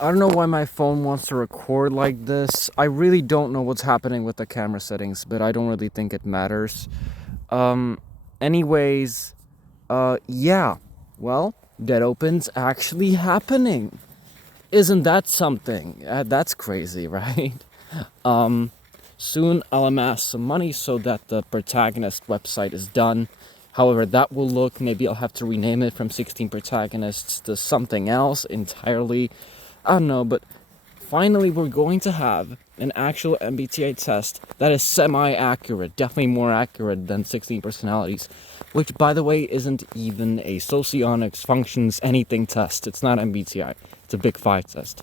I don't know why my phone wants to record like this. I really don't know what's happening with the camera settings, but I don't really think it matters. Um, anyways, yeah. Well, Dead Open's actually happening. Isn't that something? That's crazy, right? Um, soon I'll amass some money so that the protagonist website is done. However, that will look, maybe I'll have to rename it from 16 protagonists to something else entirely. I don't know, but finally we're going to have an actual MBTI test that is semi-accurate, definitely more accurate than 16 personalities, which, by the way, isn't even a socionics functions anything test. It's not MBTI. It's a big five test.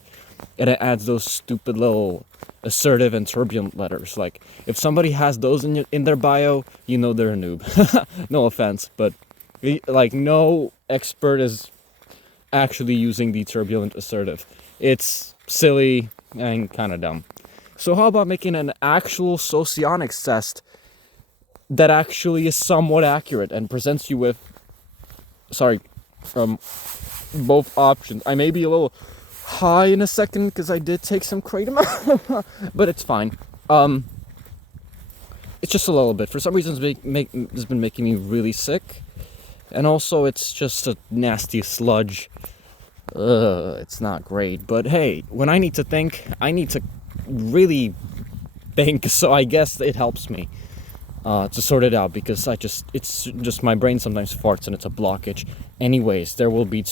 And it adds those stupid little assertive and turbulent letters. Like, if somebody has those in their bio, you know they're a noob. No offense, but like no expert is actually using the turbulent assertive. It's silly and kind of dumb. So how about making an actual socionics test that actually is somewhat accurate and presents you with, both options. I may be a little high in a second because I did take some kratom, but it's fine. It's just a little bit. For some reason, it's been making me really sick, and also it's just a nasty sludge. It's not great. But hey, when I need to think, I need to really think. So I guess it helps me to sort it out because it's just my brain sometimes farts and it's a blockage. Anyways, there should be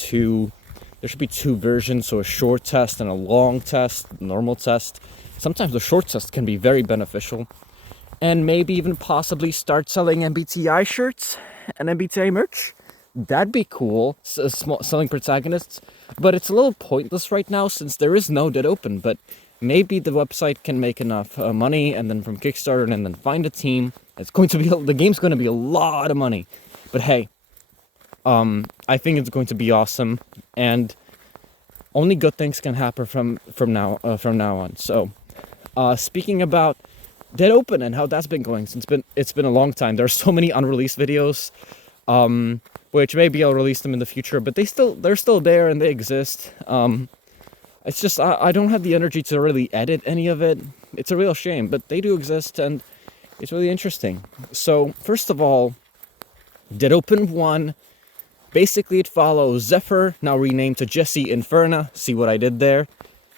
two versions, so a short test and a long test, normal test. Sometimes the short test can be very beneficial. And maybe even possibly start selling MBTI shirts and MBTI merch. That'd be cool, selling protagonists. But it's a little pointless right now since there is no Dead Open. But maybe the website can make enough money and then from Kickstarter and then find a team. The game's going to be a lot of money. But hey, I think it's going to be awesome, and only good things can happen from now on. So, speaking about Dead Open and how that's been going, since it's been a long time. There are so many unreleased videos, which maybe I'll release them in the future, but they're still there and they exist. It's just I don't have the energy to really edit any of it. It's a real shame, but they do exist and it's really interesting. So first of all, Dead Open 1. Basically, it follows Zephyr, now renamed to Jesse Inferna. See what I did there?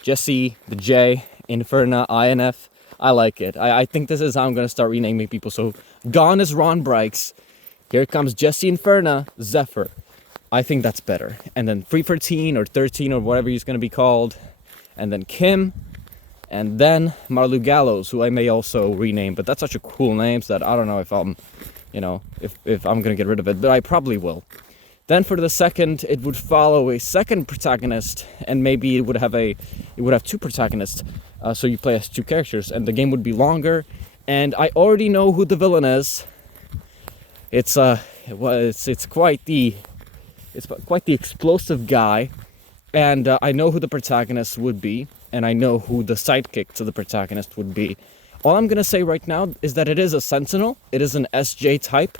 Jesse, the J, Inferna, INF. I like it. I think this is how I'm going to start renaming people. So, gone is Ron Brakes. Here comes Jesse Inferna, Zephyr. I think that's better. And then 313 or 13 or whatever he's going to be called. And then Kim. And then Marlu Gallows, who I may also rename. But that's such a cool name that I don't know if if I'm going to get rid of it. But I probably will. Then for the second, it would follow a second protagonist, and maybe it would have two protagonists, so you play as two characters, and the game would be longer. And I already know who the villain is. It's quite the explosive guy, and I know who the protagonist would be, and I know who the sidekick to the protagonist would be. All I'm gonna say right now is that it is a Sentinel. It is an SJ type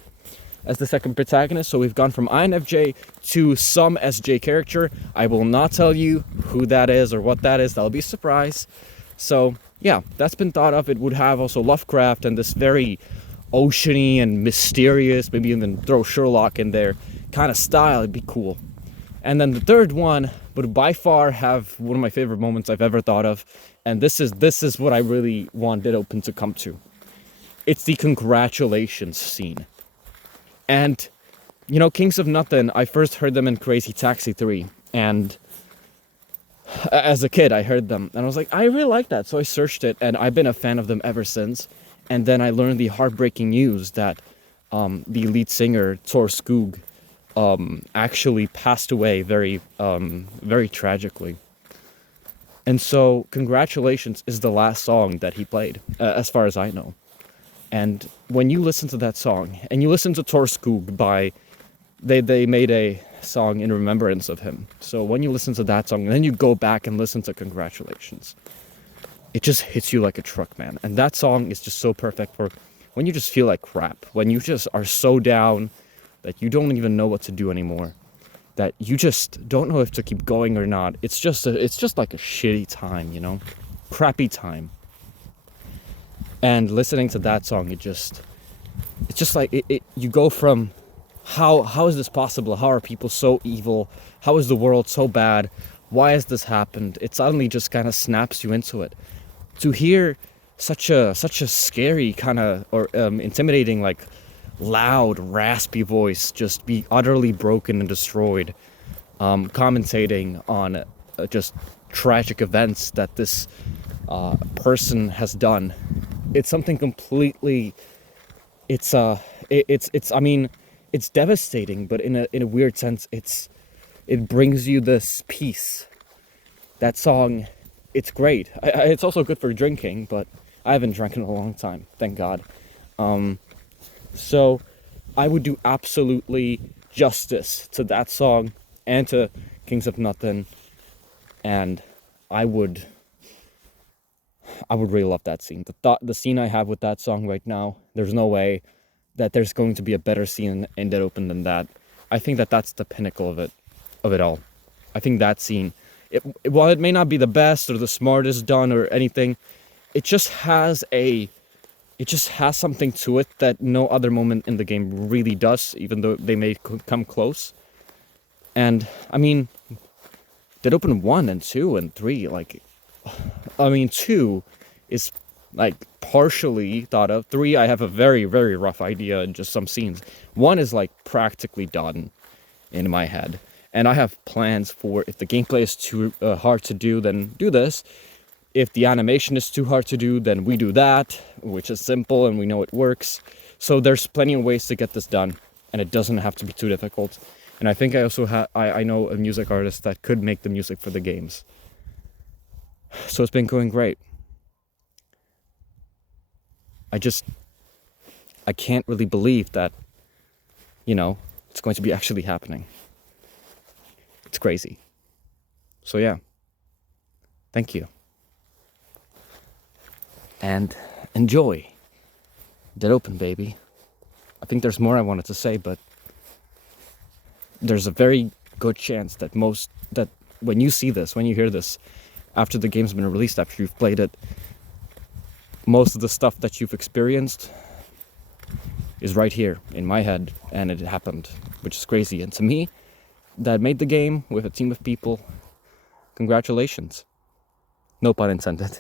as the second protagonist, so we've gone from INFJ to some SJ character. I will not tell you who that is or what that is. That'll be a surprise. So yeah, that's been thought of. It would have also Lovecraft and this very oceany and mysterious, maybe even throw Sherlock in there kind of style. It'd be cool. And then the third one would by far have one of my favorite moments I've ever thought of, and this is what I really wanted Open to come to. It's the congratulations scene. And, Kings of Nothing, I first heard them in Crazy Taxi 3. And as a kid, I heard them. And I was like, I really like that. So I searched it, and I've been a fan of them ever since. And then I learned the heartbreaking news that the lead singer, Thor Skog, actually passed away very, very tragically. And so, Congratulations is the last song that he played, as far as I know. And when you listen to that song, and you listen to Thor Skog they made a song in remembrance of him. So when you listen to that song, and then you go back and listen to Congratulations, it just hits you like a truck, man. And that song is just so perfect for when you just feel like crap, when you just are so down that you don't even know what to do anymore. that you just don't know if to keep going or not. It's just like a shitty time, crappy time. And listening to that song, it's just like you go from how is this possible? How are people so evil? How is the world so bad? Why has this happened? It suddenly just kind of snaps you into it. To hear such a scary kind of or intimidating, like loud, raspy voice just be utterly broken and destroyed, commentating on just tragic events that this person has done. It's something completely. It's I mean, it's devastating, but in a weird sense, it brings you this peace. That song, it's great. It's also good for drinking, but I haven't drank in a long time, thank God. So I would do absolutely justice to that song and to Kings of Nothing, and I would really love that scene. The scene I have with that song right now, there's no way that there's going to be a better scene in Dead Open than that. I think that's the pinnacle of it all. I think that scene, while it may not be the best or the smartest done or anything, it just has something to it that no other moment in the game really does, even though they may come close. And I mean, Dead Open 1 and 2 and 3, like, I mean, 2 is like partially thought of. 3, I have a very, very rough idea and just some scenes. 1 is like practically done in my head. And I have plans for if the gameplay is too hard to do, then do this. If the animation is too hard to do, then we do that, which is simple and we know it works. So there's plenty of ways to get this done, and it doesn't have to be too difficult. And I think I also I know a music artist that could make the music for the games. So it's been going great. I can't really believe that, it's going to be actually happening. It's crazy. So yeah, thank you. And enjoy Dead Open, baby. I think there's more I wanted to say, but there's a very good chance that when you see this, when you hear this, after the game's been released, after you've played it, most of the stuff that you've experienced is right here in my head, and it happened, which is crazy. And to me, that made the game with a team of people, congratulations. No pun intended.